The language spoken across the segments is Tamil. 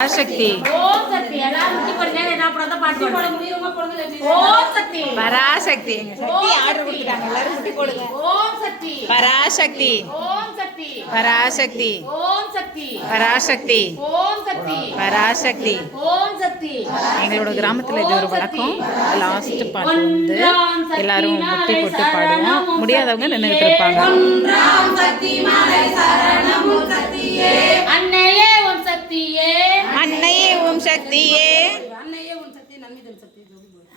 பராசக்தி ஓம் சக்தி எல்லாரும் முட்டி போடுங்க என்ன போடுறத பாட்டு போட முடியுமா போடுங்க ஓம் சக்தி பராசக்தி எங்க சக்தி ஆர்டர் கொடுத்துட்டாங்க எல்லாரும் முட்டி போடுங்க ஓம் சக்தி பராசக்தி ஓம் சக்தி பராசக்தி ஓம் சக்தி பராசக்தி ஓம் சக்தி பராசக்தி ஓம் சக்தி எங்களோட கிராமத்துல இது ஒரு வழக்கம் லாஸ்ட் பாட்டு வந்து எல்லாரும் முட்டி போட்டு பாடுவோம் முடியாதவங்க நின்றுட்டு இருப்பாங்க ஓம் சக்தி மாலை சரணம் ஓம் சக்தியே அன்னையே ஓம் சக்தியே அன்னையே ஓம் சக்தியே அன்னையே ஓம் சக்தி நன்மை தரும் சக்தி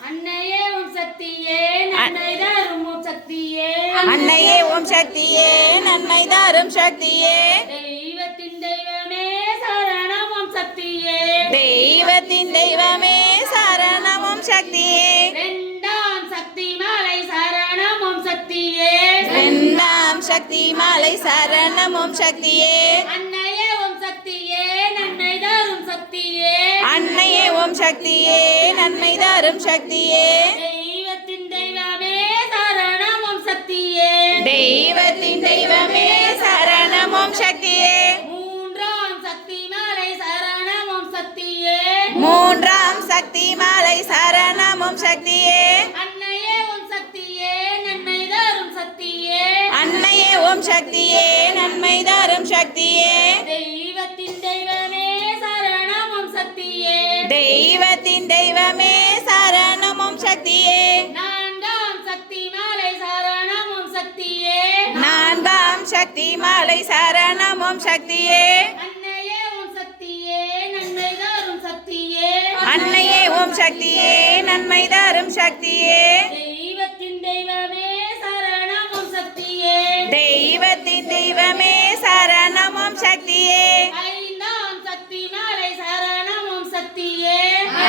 அன்னையே ஓம் சக்தியே நன்மை தரும் ஓம் சக்தியே அன்னையே ஓம் சக்தியே நன்மை தரும் சக்தியே தெய்வத்தின் தெய்வமே சரணம் ஓம் சக்தியே தெய்வத்தின் தெய்வமே சரணம் ஓம் சக்தியே இரண்டாம் சக்தி மாலை சரணம் ஓம் சக்தியே இரண்டாம் சக்தி மாலை சரணம் ஓம் சக்தியே அன்னையே ஓம் சக்தியே நன்மை தரும் சக்தியே அன்னையே ஓம் சக்தியே நன்மை தரும் சக்தியே தெய்வத்தின் தெய்வமே சரணம் ஓம் சக்தியே தெய்வத்தின் தெய்வமே சரணம் ஓம் சக்தியே மூன்றாம் சக்தி மாலை சரணம் ஓம் சக்தியே மூன்றாம் சக்தி மாலை சரணம் ஓம் சக்தியே அன்னையே ஓம் சக்தியே நன்மை தரும் சக்தியே அன்னையே ஓம் சக்தியே நன்மை தரும் சக்தியே தெய்வத்தின் தெய்வமே சரணம் ஓம் சக்தியே தெய்வத்தின் தெய்வமே சரணம் ஓம் சக்தியே நான்காம் சக்தி மாலை சரணம் ஓம் சக்தியே நான்காம் சக்தி மாலை சரணம் ஓம் சக்தியே அன்னையே ஓம் சக்தியே நன்மை தரும் சக்தியே அன்னையே ஓம் சக்தியே நன்மை தரும் சக்தியே தெய்வத்தின் தெய்வமே சரணம் ஓம் சக்தியே தெய்வத்தின் தெய்வமே சரணம் ஓம் சக்தியே ஐந்தாம் சக்தி மாலை சரணம் ஓம் சக்தியே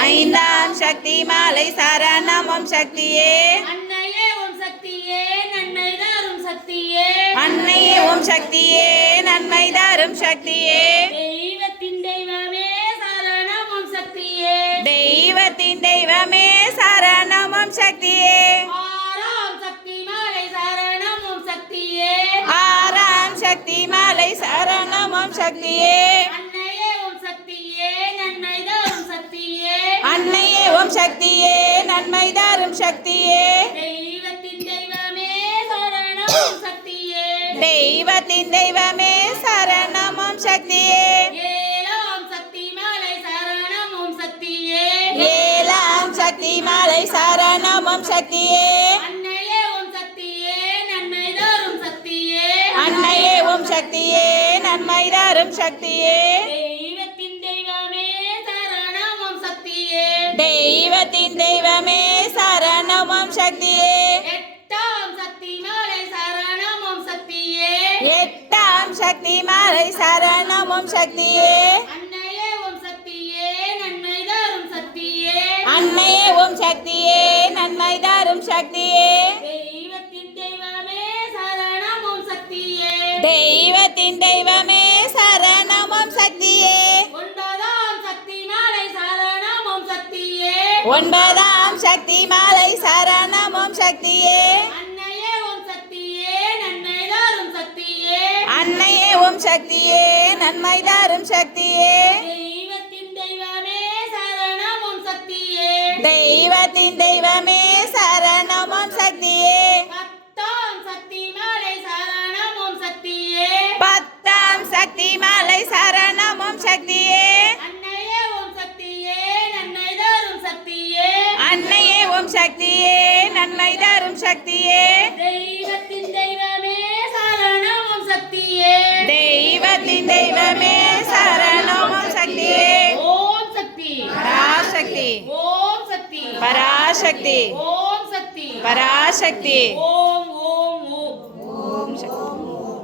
ஐந்தாம் சக்தி மாலை சரணம் ஓம் சக்தியே அன்னையே ஓம் சக்தியே நன்மை தரும் சக்தியே அன்னையே ஓம் சக்தியே நன்மை தரும் சக்தியே தெய்வத்தின் தெய்வமே சரணம் ஓம் சக்தியே தெய்வத்தின் தெய்வமே சரணம் ஓம் சக்தியே ஆறாம் சக்தி மாலை சரணம் ஓம் சக்தியே ஆறாம் சக்தி மாலை சரணம் ஓம் சக்தியே அன்னையே ஓம் சக்தியே நன்மை தரும் சக்தியே அன்னையே ஓம் சக்தியே நன்மை தரும் சக்தியே தெய்வத்தின் தெய்வமே சரணம் ஓம் சக்தியே தெய்வத்தின் தெய்வமே சரணம் ஓம் சக்தியே ஏழாம் சக்தி மாலை சரணம் ஓம் சக்தியே ஏழாம் சக்தி மாலை சரணம் ஓம் சக்தியே அன்னையே ஓம் சக்தியே நன்மை தரும் சக்தியே அன்னையே ஓம் சக்தியே நன்மை தரும் சக்தியே தெய்வத்தின் தெய்வமே சரணம் ஓம் சக்தியே தெய்வத்தின் தெய்வமே சரணம் ஓம் சக்தியே எட்டாம் சக்தி மாலை சரணம் ஓம் சக்தியே எட்டாம் சக்தி மாலை சரணம் ஓம் சக்தியே அன்னையே ஓம் சக்தியே நன்மை தரும் சக்தியே அன்னையே ஓம் சக்தியே நன்மை தரும் சக்தியே தெய்வத்தின் தெய்வமே சரணம் ஓம் சக்தியே தெய்வத்தின் தெய்வமே சரணம் ஓம் சக்தியே ஒன்பதாம் சக்தி மாலை சரணம் ஓம் சக்தியே ஒன்பதாம் சக்தி மாலை சரணம் ஓம் சக்தியே அன்னையே ஓம் சக்தியே நன்மை தரும் சக்தியே அன்னையே ஓம் சக்தியே நன்மை தரும் சக்தியே தெய்வத்தின் தெய்வமே சரணம் ஓம் சக்தியே தெய்வத்தின் தெய்வமே சரணம் ஓம் சக்தியே பத்தாம் சக்தி மாலை சரணம் ஓம் சக்தியே பத்தாம் சக்தி மாலை சரணம் ஓம் சக்தியே அன்னையே ஓம் சக்தியே நன்மை தரும் சக்தியே அன்னையே ஓம் சக்தியே நன்மை தரும் சக்தியே தெய்வத்தின் தெய்வமே சரணம் ஓம் சக்தியே தெய்வத்தின் தெய்வமே சரணம் ஓம் சக்தியே ஓம் சக்தி பராசக்தி ஓம் சக்தி பராசக்தி ஓம் சக்தி பராசக்தி ஓம்